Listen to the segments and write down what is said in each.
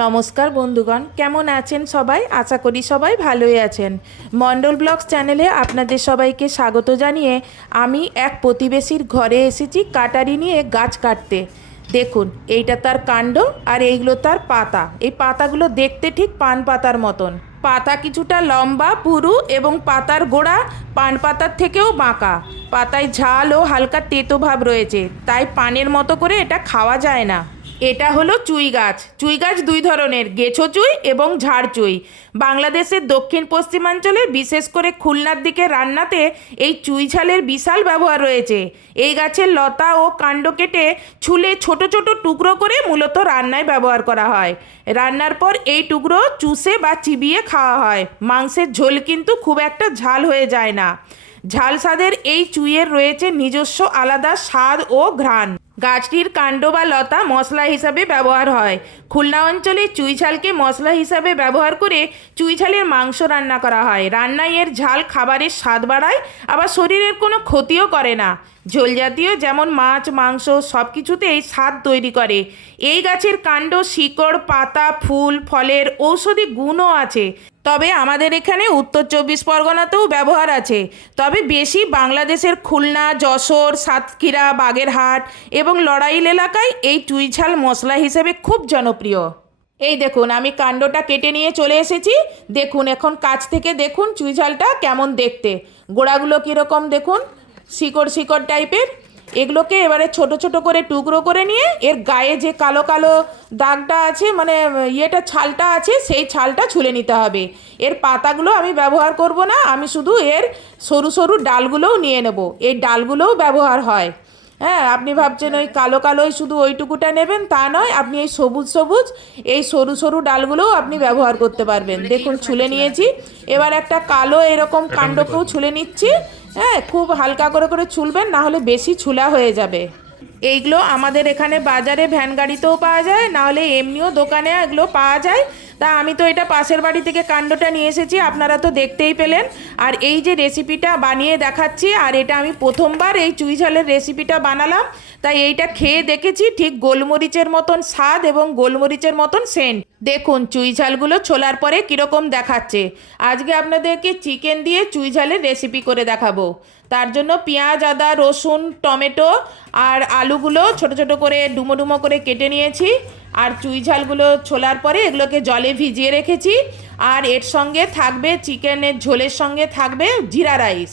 নমস্কার বন্ধুগণ, কেমন আছেন সবাই? আশা করি সবাই ভালোই আছেন। মন্ডল ব্লগস চ্যানেলে আপনাদের সবাইকে স্বাগত জানিয়ে আমি এক প্রতিবেশীর ঘরে এসেছি কাটারি নিয়ে গাছ কাটতে। দেখুন, এইটা তার কাণ্ড আর এইগুলো তার পাতা। এই পাতাগুলো দেখতে ঠিক পান পাতার মতন। পাতা কিছুটা লম্বা, পুরু এবং পাতার গোড়া পান পাতার থেকেও বাঁকা। পাতায় ঝাল ও হালকা তেতো ভাব রয়েছে, তাই পানের মতো করে এটা খাওয়া যায় না। এটা হলো চুই গাছ। চুই গাছ দুই ধরনের, গেছো চুই এবং ঝাড় চুই। বাংলাদেশের দক্ষিণ পশ্চিমাঞ্চলে বিশেষ করে খুলনার দিকে রান্নাতে এই চুই ঝালের বিশাল ব্যবহার রয়েছে। এই গাছের লতা ও কাণ্ড কেটে ছুলে ছোট ছোট টুকরো করে মূলত রান্নায় ব্যবহার করা হয়। রান্নার পর এই টুকরো চুষে বা চিবিয়ে খাওয়া হয়। মাংসের ঝোল কিন্তু খুব একটা ঝাল হয়ে যায় না। ঝাল স্বাদের এই চুইয়ের রয়েছে নিজস্ব আলাদা স্বাদ ও ঘ্রাণ। গাছটির কাণ্ড বা লতা মশলা হিসাবে ব্যবহার হয়। খুলনা অঞ্চলে চুই ঝালকে মশলা হিসাবে ব্যবহার করে চুই ঝালের মাংস রান্না করা হয়। রান্নায় এর ঝাল খাবারের স্বাদ বাড়ায়, আবার শরীরের কোনো ক্ষতিও করে না। ঝোল জাতীয় যেমন মাছ, মাংস সব কিছুতেই স্বাদ তৈরি করে। এই গাছের কাণ্ড শিকড়, পাতা, ফুল, ফলের ঔষধি গুণও আছে। তবে আমাদের এখানে উত্তর চব্বিশ পরগনাতেও ব্যবহার আছে। তবে বেশি বাংলাদেশের খুলনা, যশোর, সাতক্ষীরা, বাগেরহাট এবং লড়াইল এলাকায় এই চুইঝাল মশলা হিসেবে খুব জনপ্রিয়। এই দেখুন, আমি কাণ্ডটা কেটে নিয়ে চলে এসেছি। দেখুন, এখন কাছ থেকে দেখুন চুইঝালটা কেমন দেখতে। গোড়াগুলো কীরকম দেখুন? শিকড় শিকড় টাইপের। এগুলোকে এবারে ছোট ছোট করে টুকরো করে নিয়ে এর গায়ে যে কালো কালো দাগটা আছে মানে ইয়েটা ছালটা আছে সেই ছালটা ছুলে নিতে হবে। এর পাতাগুলো আমি ব্যবহার করব না আমি শুধু এর সরু সরু ডালগুলোও নিয়ে নেব। এই ডালগুলোও ব্যবহার হয়। হ্যাঁ আপনি ভাবছেন ওই কালো কালোই শুধু ওইটুকুটা নেবেন তা নয় আপনি এই সবুজ সবুজ এই সরু সরু ডালগুলোও আপনি ব্যবহার করতে পারবেন। দেখুন ছুলে নিয়েছি। এবার একটা কালো এরকম কাণ্ডকেও ছুলে নিচ্ছি। হ্যাঁ খুব হালকা করে করে ছুলবেন না হলে বেশি ছুলা হয়ে যাবে। এইগুলো আমাদের এখানে বাজারে ভ্যান গাড়িতেও পাওয়া যায় না হলে এমনিও দোকানে এগুলো পাওয়া যায়। তা আমি তো এটা পাশের বাড়ি থেকে কাণ্ডটা নিয়ে এসেছি, আপনারা তো দেখতেই পেলেন। আর এই যে রেসিপিটা বানিয়ে দেখাচ্ছি, আর এটা আমি প্রথমবার এই চুই ঝালের রেসিপিটা বানালাম। তাই এইটা খেয়ে দেখেছি, ঠিক গোলমরিচের মতন স্বাদ এবং গোলমরিচের মতন সেন্ট। দেখুন, চুই ঝালগুলো ছোলার পরে কীরকম দেখাচ্ছে। আজকে আপনাদেরকে চিকেন দিয়ে চুই ঝালের রেসিপি করে দেখাবো। তার জন্য পেঁয়াজ, আদা, রসুন, টমেটো আর আলুগুলো ছোট ছোট করে ডুমো ডুমো করে কেটে নিয়েছি। আর চুই ঝালগুলো ছোলার পরে এগুলোকে জলে ভিজিয়ে রেখেছি। আর এর সঙ্গে থাকবে চিকেনের ঝোলের সঙ্গে থাকবে জিরা রাইস।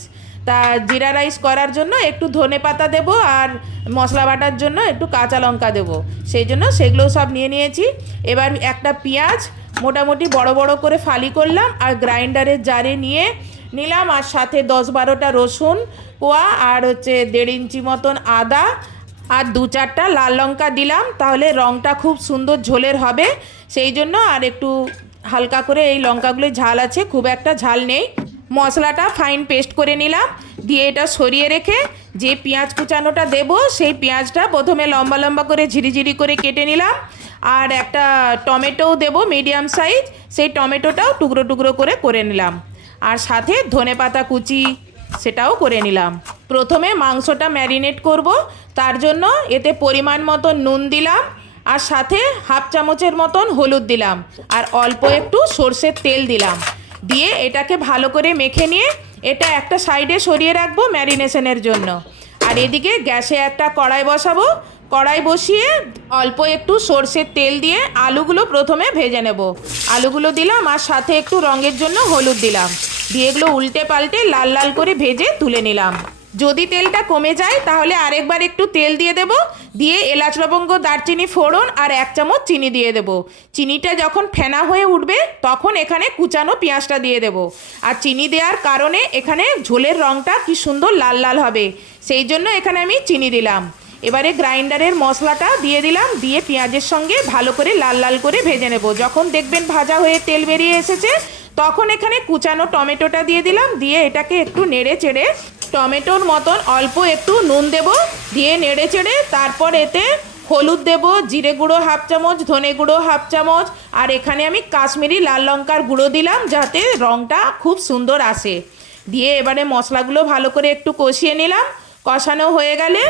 তা জিরা রাইস করার জন্য একটু ধনে পাতা দেবো আর মশলা বাটার জন্য একটু কাঁচা লঙ্কা দেবো। সেই জন্য সেগুলো সব নিয়ে নিয়েছি। এবার একটা পেঁয়াজ মোটামুটি বড় বড় করে ফালি করলাম আর গ্রাইন্ডারের জারে নিয়ে নিলাম আর সাথে দশ বারোটা রসুন, কোয়া আর হচ্ছে দেড় ইঞ্চি মতন আদা আর দু চারটা লাল লঙ্কা দিলাম। তাহলে রঙটা খুব সুন্দর ঝোলের হবে। সেই জন্য আর একটু হালকা করে এই লঙ্কাগুলো ঝাল আছে, খুব একটা ঝাল নেই। মশলাটা ফাইন পেস্ট করে নিলাম। দিয়ে এটা সরিয়ে রেখে যে পেঁয়াজ কুচানোটা দেবো, সেই পেঁয়াজটা প্রথমে লম্বা লম্বা করে ঝিরিঝিরি করে কেটে নিলাম। আর একটা টমেটোও দেবো মিডিয়াম সাইজ সেই টমেটোটাও টুকরো টুকরো করে করে নিলাম। আর সাথে ধনে পাতা কুচি, সেটাও করে নিলাম। প্রথমে মাংসটা ম্যারিনেট করব, তার জন্য এতে পরিমাণ মতো নুন দিলাম। আর সাথে হাফ চামচের মতন হলুদ দিলাম। আর অল্প একটু সর্ষের তেল দিলাম। দিয়ে এটাকে ভালো করে মেখে নিয়ে এটা একটা সাইডে সরিয়ে রাখব ম্যারিনেশনের জন্য। আর এদিকে গ্যাসে একটা কড়াই বসাবো। কড়াই বসিয়ে অল্প একটু সর্ষের তেল দিয়ে আলুগুলো প্রথমে ভেজে নেব। আলুগুলো দিলাম আর সাথে একটু রঙের জন্য হলুদ দিলাম। দিয়ে এগুলো উল্টে পাল্টে লাল লাল করে ভেজে তুলে নিলাম। যদি তেলটা কমে যায়, তাহলে আরেকবার একটু তেল দিয়ে দেব। দিয়ে এলাচ লবঙ্গ, দারচিনি ফোড়ন আর এক চামচ চিনি দিয়ে দেব। চিনিটা যখন ফেনা হয়ে উঠবে, তখন এখানে কুচানো পেঁয়াজটা দিয়ে দেব। আর চিনি দেওয়ার কারণে এখানে ঝোলের রঙটা কি সুন্দর লাল লাল হবে। সেই জন্য এখানে আমি চিনি দিলাম। এবারে গ্রাইন্ডারের মশলাটা দিয়ে দিলাম। দিয়ে পেঁয়াজের সঙ্গে ভালো করে লাল লাল করে ভেজে নেব। যখন দেখবেন ভাজা হয়ে তেল বেরিয়ে এসেছে তখন এখানে কুচানো টমেটোটা দিয়ে দিলাম, দিয়ে এটাকে একটু নেড়ে চেড়ে টমেটোর মতন অল্প একটু নুন দেব, দিয়ে নেড়ে চেড়ে তারপর এতে হলুদ দেব, জিরে গুঁড়ো হাফ চামচ, ধনে গুঁড়ো হাফ চামচ, আর এখানে আমি কাশ্মীরি লাল লঙ্কার গুঁড়ো দিলাম যাতে রঙটা খুব সুন্দর আসে। দিয়ে এবারে মশলাগুলো ভালো করে একটু কষিয়ে নিলাম কষানো হয়ে গেলে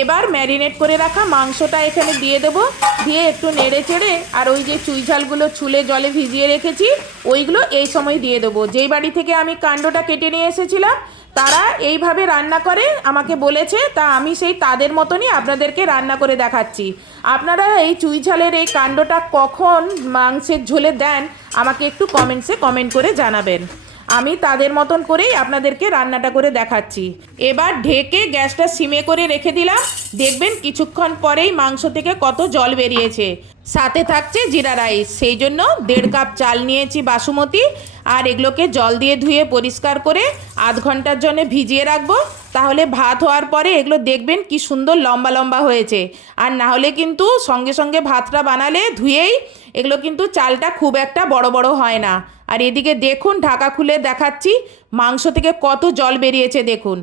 এবার ম্যারিনেট করে রাখা মাংসটা এখানে দিয়ে দেবো। দিয়ে একটু নেড়ে চেড়ে আর ওই যে চুই ঝালগুলো ছুলে জলে ভিজিয়ে রেখেছি, ওইগুলো এই সময় দিয়ে দেবো। যেই বাড়ি থেকে আমি কাণ্ডটা কেটে নিয়ে এসেছিলাম, তারা এইভাবে রান্না করে, আমাকে বলেছে, তা আমি সেই তাদের মতনই আপনাদেরকে রান্না করে দেখাচ্ছি। আপনারা এই চুই ঝালের এই কাণ্ডটা কখন মাংসের ঝোলে দেন, আমাকে একটু কমেন্টসে কমেন্ট করে জানাবেন। আমি তাদের মতন করেই আপনাদেরকে রান্নাটা করে দেখাচ্ছি। এবার ঢেকে গ্যাসটা সিমে করে রেখে দিলাম। দেখবেন কিছুক্ষণ পরেই মাংস থেকে কত জল বেরিয়েছে। সাথে থাকছে জিরা রাইস। সেই জন্য দেড় কাপ চাল নিয়েছি বাসুমতি। আর এগুলোকে জল দিয়ে ধুয়ে পরিষ্কার করে আধ ঘণ্টার জন্য ভিজিয়ে রাখব। তাহলে ভাত হওয়ার পরে এগুলো দেখবেন কি সুন্দর লম্বা লম্বা হয়েছে। আর না হলে কিন্তু সঙ্গে সঙ্গে ভাতটা বানালে ধুয়েই এগুলো কিন্তু চালটা খুব একটা বড় বড় হয় না। আর এদিকে দেখুন, ঢাকা খুলে দেখাচ্ছি, মাংস থেকে কত জল বেরিয়েছে দেখুন।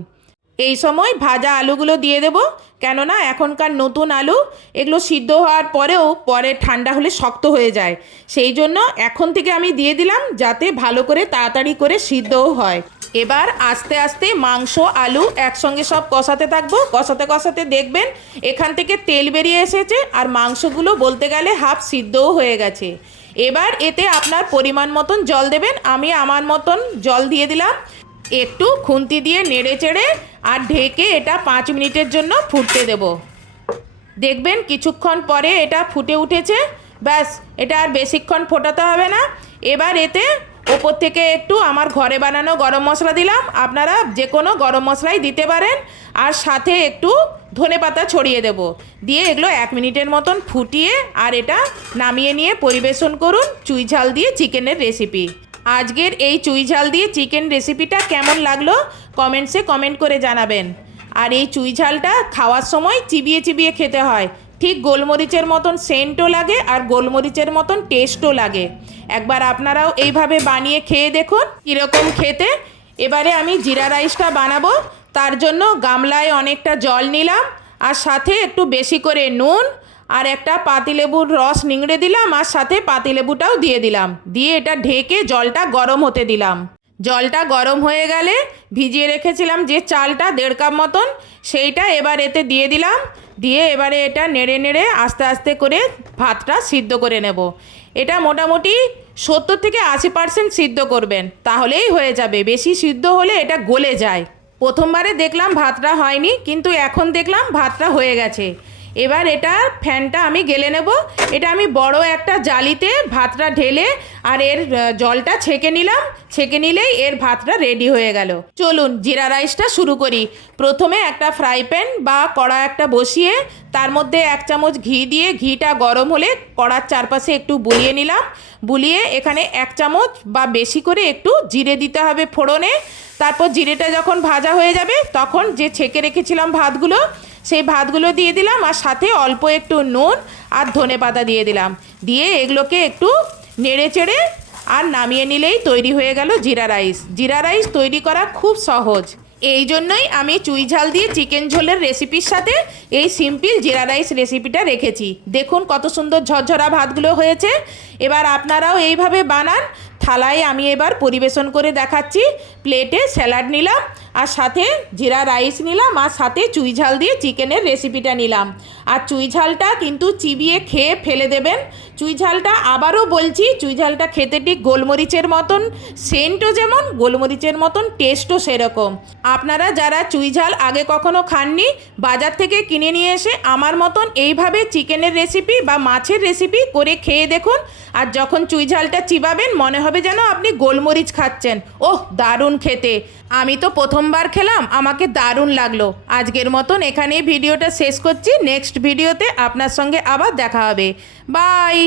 এই সময় ভাজা আলুগুলো দিয়ে দেব, কেননা এখনকার নতুন আলু, এগুলো সিদ্ধ হওয়ার পরেও পরে ঠান্ডা হলে শক্ত হয়ে যায়। সেই জন্য এখন থেকে আমি দিয়ে দিলাম, যাতে ভালো করে তাড়াতাড়ি করে সিদ্ধও হয়। এবার আস্তে আস্তে মাংস, আলু একসঙ্গে সব কষাতে থাকব। কষাতে কষাতে দেখবেন এখান থেকে তেল বেরিয়ে এসেছে আর মাংসগুলো বলতে গেলে হাফ সিদ্ধও হয়ে গেছে। এবার এতে আপনার পরিমাণ মতন জল দেবেন। আমি আমার মতন জল দিয়ে দিলাম। একটু খুন্তি দিয়ে নেড়ে চেড়ে আর ঢেকে এটা পাঁচ মিনিটের জন্য ফুটতে দেব। দেখবেন কিছুক্ষণ পরে এটা ফুটে উঠেছে। ব্যাস, এটা আর বেশিক্ষণ ফোটাতে হবে না। এবার এতে ওপর থেকে একটু আমার ঘরে বানানো গরম মশলা দিলাম। আপনারা যে কোনো গরম মশলাই দিতে পারেন। আর সাথে একটু ধনে পাতা ছড়িয়ে দেব। দিয়ে এগুলো এক মিনিটের মতন ফুটিয়ে আর এটা নামিয়ে নিয়ে পরিবেশন করুন চুই ঝাল দিয়ে চিকেনের রেসিপি আজকের এই চুই ঝাল দিয়ে চিকেন রেসিপিটা কেমন লাগল কমেন্টসে কমেন্ট করে জানাবেন। আর এই চুই ঝালটা খাওয়ার সময় চিবিয়ে চিবিয়ে খেতে হয়। ঠিক গোলমরিচের মতন সেন্টও লাগে আর গোলমরিচের মতন টেস্টও লাগে। একবার আপনারাও এইভাবে বানিয়ে খেয়ে দেখুন কীরকম খেতে। এবারে আমি জিরা রাইসটা বানাবো। তার জন্য গামলায় অনেকটা জল নিলাম আর সাথে একটু বেশি করে নুন আর একটা পাতিলেবুর রস নিংড়ে দিলাম আর সাথে পাতিলেবুটাও দিয়ে দিলাম। দিয়ে এটা ঢেকে জলটা গরম হতে দিলাম। জলটা গরম হয়ে গেলে ভিজিয়ে রেখেছিলাম যে চালটা দেড় কাপ মতন, সেইটা এবার এতে দিয়ে দিলাম। দিয়ে এবারে এটা নেড়ে নেড়ে আস্তে আস্তে করে ভাতটা সিদ্ধ করে নেব। এটা মোটামুটি সত্তর থেকে আশি পার্সেন্ট সিদ্ধ করবেন, তাহলেই হয়ে যাবে। বেশি সিদ্ধ হলে এটা গলে যায়। প্রথমবারে দেখলাম ভাতটা হয়নি, কিন্তু এখন দেখলাম ভাতটা হয়ে গেছে। এবার এটা ফ্যানটা আমি গেলে নেব। এটা আমি বড় একটা জালিতে ভাতটা ঢেলে আর এর জলটা ছেঁকে নিলাম। ছেঁকে নিলেই এর ভাতটা রেডি হয়ে গেল। চলুন জিরা রাইসটা শুরু করি। প্রথমে একটা ফ্রাই প্যান বা কড়া একটা বসিয়ে তার মধ্যে এক চামচ ঘি দিয়ে ঘিটা গরম হলে কড়ার চারপাশে একটু বুলিয়ে নিলাম। বুলিয়ে এখানে এক চামচ বা বেশি করে একটু জিরে দিতে হবে ফোড়নে। তারপর জিরেটা যখন ভাজা হয়ে যাবে তখন যে ছেঁকে রেখেছিলাম ভাতগুলো সেই ভাতগুলো দিয়ে দিলাম আর সাথে অল্প একটু নুন আর ধনে পাতা দিয়ে দিলাম। দিয়ে এগুলোকে একটু নেড়ে চেড়ে আর নামিয়ে নিলেই তৈরি হয়ে গেল জিরা রাইস। জিরা রাইস তৈরি করা খুব সহজ। এই জন্যই আমি চুই ঝাল দিয়ে চিকেন ঝোলের রেসিপির সাথে এই সিম্পল জিরা রাইস রেসিপিটা রেখেছি। দেখুন কত সুন্দর ঝরঝরা ভাতগুলো হয়েছে। এবার আপনারাও এইভাবে বানান থালায় আমি এবার পরিবেশন করে দেখাচ্ছি। প্লেটে স্যালাড নিলাম, আর সাথে জিরা রাইস নিলাম, আর সাথে চুই ঝাল দিয়ে চিকেনের রেসিপিটা নিলাম। আর চুই ঝালটা কিন্তু চিবিয়ে খেয়ে ফেলে দেবেন। চুই ঝালটা আবারও বলছি, চুই ঝালটা খেতে ঠিক গোলমরিচের মতন, সেন্টও যেমন, গোলমরিচের মতন টেস্টও সেরকম। আপনারা যারা চুই ঝাল আগে কখনো খাননি, বাজার থেকে কিনে নিয়ে এসে আমার মতন এইভাবে চিকেনের রেসিপি বা মাছের রেসিপি করে খেয়ে দেখুন। আর যখন চুই ঝালটা চিবাবেন, মনে হবে যেন আপনি গোলমরিচ খাচ্ছেন। ওহ, দারুণ খেতে। আমি তো প্রথমবার খেলাম, আমাকে দারুণ লাগল। আজকের মতন এখানেই ভিডিওটা শেষ করছি। নেক্সট ভিডিওতে আপনার সঙ্গে আবার দেখা হবে। বাই!